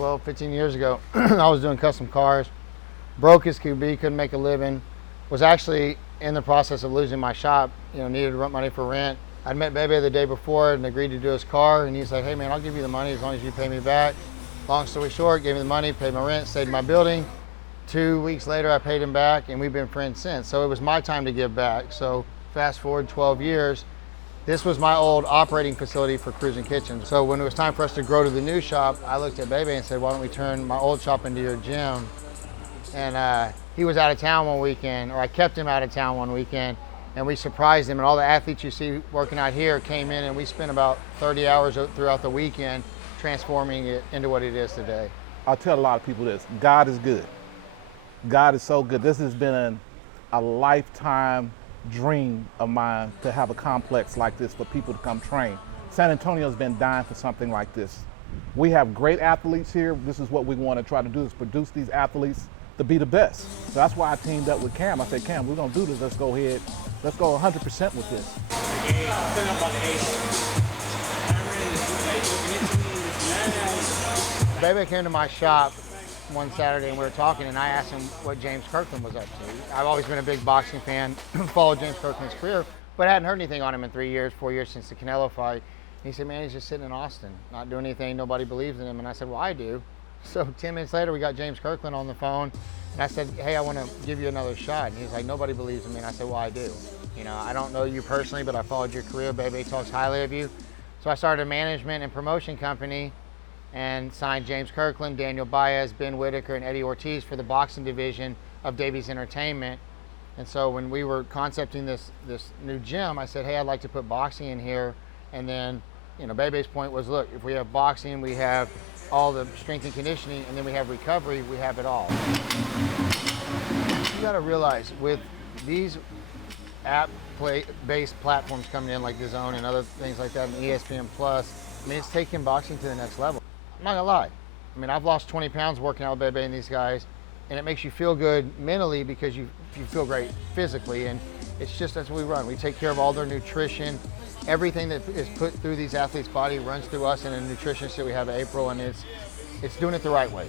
12, 15 years ago. I was doing custom cars, broke as could be, couldn't make a living, was actually in the process of losing my shop, needed money for rent. I'd met Bebe the day before and agreed to do his car, and he's like, hey man, I'll give you the money as long as you pay me back. Long story short, gave me the money, paid my rent, stayed in my building. 2 weeks later, I paid him back, and we've been friends since. So it was my time to give back. So fast forward 12 years, this was my old operating facility for Cruising Kitchen. So when it was time for us to grow to the new shop, I looked at Bebe and said, why don't we turn my old shop into your gym? And he was out of town one weekend, or I kept him out of town one weekend, and we surprised him. And all the athletes you see working out here came in, and we spent about 30 hours throughout the weekend transforming it into what it is today. I'll tell a lot of people this: God is good. God is so good. This has been a lifetime dream of mine to have a complex like this for people to come train. San Antonio's been dying for something like this. We have great athletes here. This is what we want to try to do, is produce these athletes to be the best. So that's why I teamed up with Cam. I said, Cam, we're gonna do this. Let's go ahead. Let's go 100% with this. Bebe came to my shop one Saturday and we were talking, and I asked him what James Kirkland was up to. I've always been a big boxing fan, followed James Kirkland's career, but I hadn't heard anything on him in 3 years, 4 years since the Canelo fight. And he said, man, he's just sitting in Austin, not doing anything, nobody believes in him. And I said, well, I do. So 10 minutes later, we got James Kirkland on the phone, and I said, hey, I want to give you another shot. And he's like, nobody believes in me. And I said, well, I do. I don't know you personally, but I followed your career. Bebe talks highly of you. So I started a management and promotion company and signed James Kirkland, Daniel Baez, Ben Whitaker, and Eddie Ortiz for the boxing division of Davies Entertainment. And so when we were concepting this new gym, I said, hey, I'd like to put boxing in here. And then, Bebe's point was, look, if we have boxing, we have all the strength and conditioning, and then we have recovery, we have it all. You gotta realize, with these app-based platforms coming in like DAZN and other things like that, and ESPN Plus, it's taking boxing to the next level. I'm not gonna lie. I've lost 20 pounds working out with Bebe and these guys, and it makes you feel good mentally because you feel great physically, and it's just, that's what we run. We take care of all their nutrition. Everything that is put through these athletes' body runs through us and a nutritionist that we have, April, and it's doing it the right way,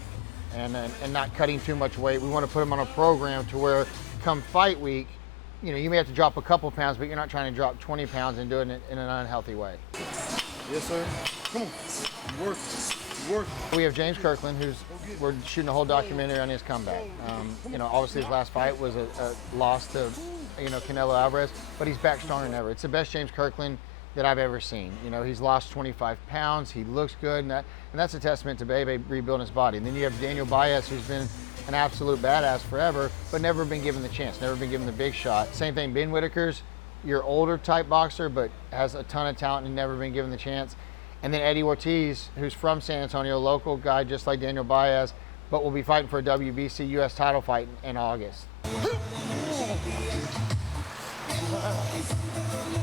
and not cutting too much weight. We want to put them on a program to where, come fight week, you may have to drop a couple pounds, but you're not trying to drop 20 pounds and do it in an unhealthy way. Yes, sir. Come on. Work. We have James Kirkland, we're shooting a whole documentary on his comeback. Obviously his last fight was a loss to, Canelo Alvarez, but he's back stronger than ever. It's the best James Kirkland that I've ever seen. He's lost 25 pounds, he looks good, and that's a testament to Bebe rebuilding his body. And then you have Daniel Baez, who's been an absolute badass forever, but never been given the chance, never been given the big shot. Same thing, Ben Whitaker's your older type boxer, but has a ton of talent and never been given the chance. And then Eddie Ortiz, who's from San Antonio, local guy just like Daniel Baez, but will be fighting for a WBC US title fight in August.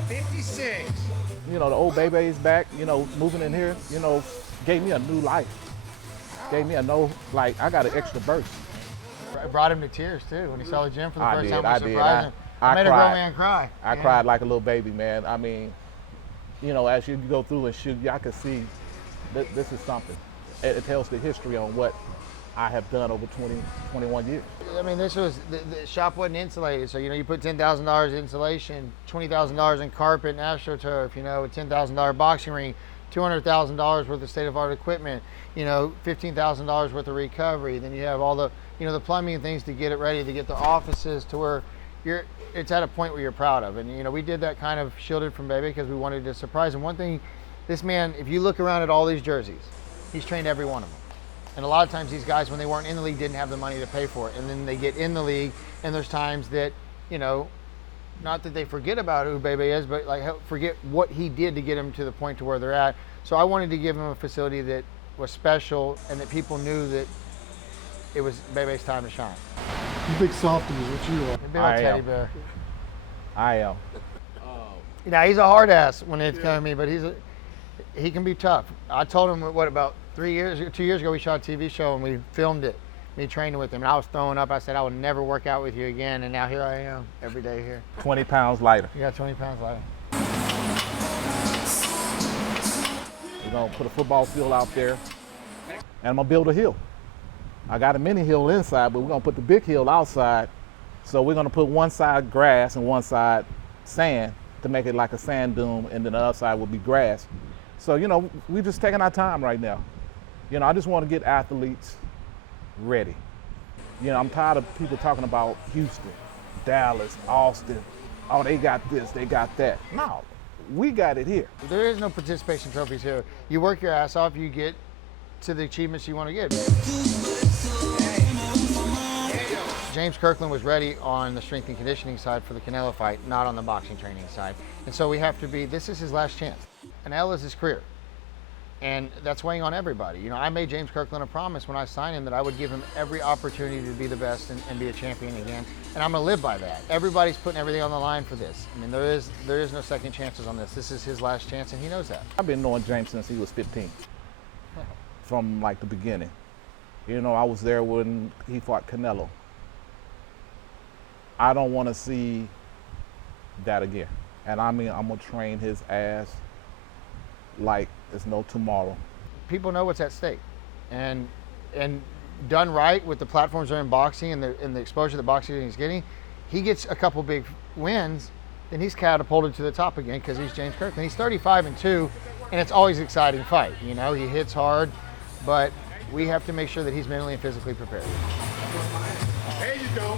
56. The old Bebe is back, moving in here, gave me a new life. Gave me I got an extra burst. It brought him to tears too when he saw the gym for the first time. I did. I made a grown man cry. I cried like a little baby, man. As you go through and shoot, I can see that this is something. It tells the history on what I have done over 21 years. The shop wasn't insulated, so you put $10,000 insulation, $20,000 in carpet and AstroTurf, a $10,000 boxing ring, $200,000 worth of state-of-art equipment, $15,000 worth of recovery. Then you have all the the plumbing and things to get it ready, to get the offices to where it's at a point where you're proud of. And we did that kind of shielded from Bebe because we wanted to surprise him. One thing, this man, if you look around at all these jerseys, he's trained every one of them. And a lot of times these guys, when they weren't in the league, didn't have the money to pay for it. And then they get in the league, and there's times that, not that they forget about who Bebe is, but forget what he did to get him to the point to where they're at. So I wanted to give him a facility that was special and that people knew that it was Bebe's time to shine. You big softy is what you are. A big old teddy bear. I am. He's a hard ass when it's coming to me, but he can be tough. I told him, about 2 years ago, we shot a TV show and we filmed it, me training with him, and I was throwing up. I said, I would never work out with you again, and now here I am, every day here. 20 pounds lighter. You got 20 pounds lighter. We're gonna put a football field out there, And I'm gonna build a hill. I got a mini hill inside, but we're gonna put the big hill outside. So we're gonna put one side grass and one side sand to make it like a sand dune, and then the other side will be grass. So, you know, we're just taking our time right now. You know, I just want to get athletes ready. You know, I'm tired of people talking about Houston, Dallas, Austin. Oh, they got this, they got that. No, we got it here. There is no participation trophies here. You work your ass off, you get to the achievements you want to get. James Kirkland was ready on the strength and conditioning side for the Canelo fight, not on the boxing training side. And so we have to be, this is his last chance. An L is his career. And that's weighing on everybody. You know, I made James Kirkland a promise when I signed him that I would give him every opportunity to be the best and be a champion again. And I'm gonna live by that. Everybody's putting everything on the line for this. I mean, there is no second chances on this. This is his last chance, and he knows that. I've been knowing James since he was 15, from like the beginning. You know, I was there when he fought Canelo. I don't want to see that again. And I mean, I'm gonna train his ass like there's no tomorrow. People know what's at stake, and done right with the platforms they're in boxing and the exposure that boxing is getting, he gets a couple big wins, then he's catapulted to the top again because he's James Kirkland. He's 35-2, and it's always an exciting fight. You know, he hits hard, but we have to make sure that he's mentally and physically prepared. There you go.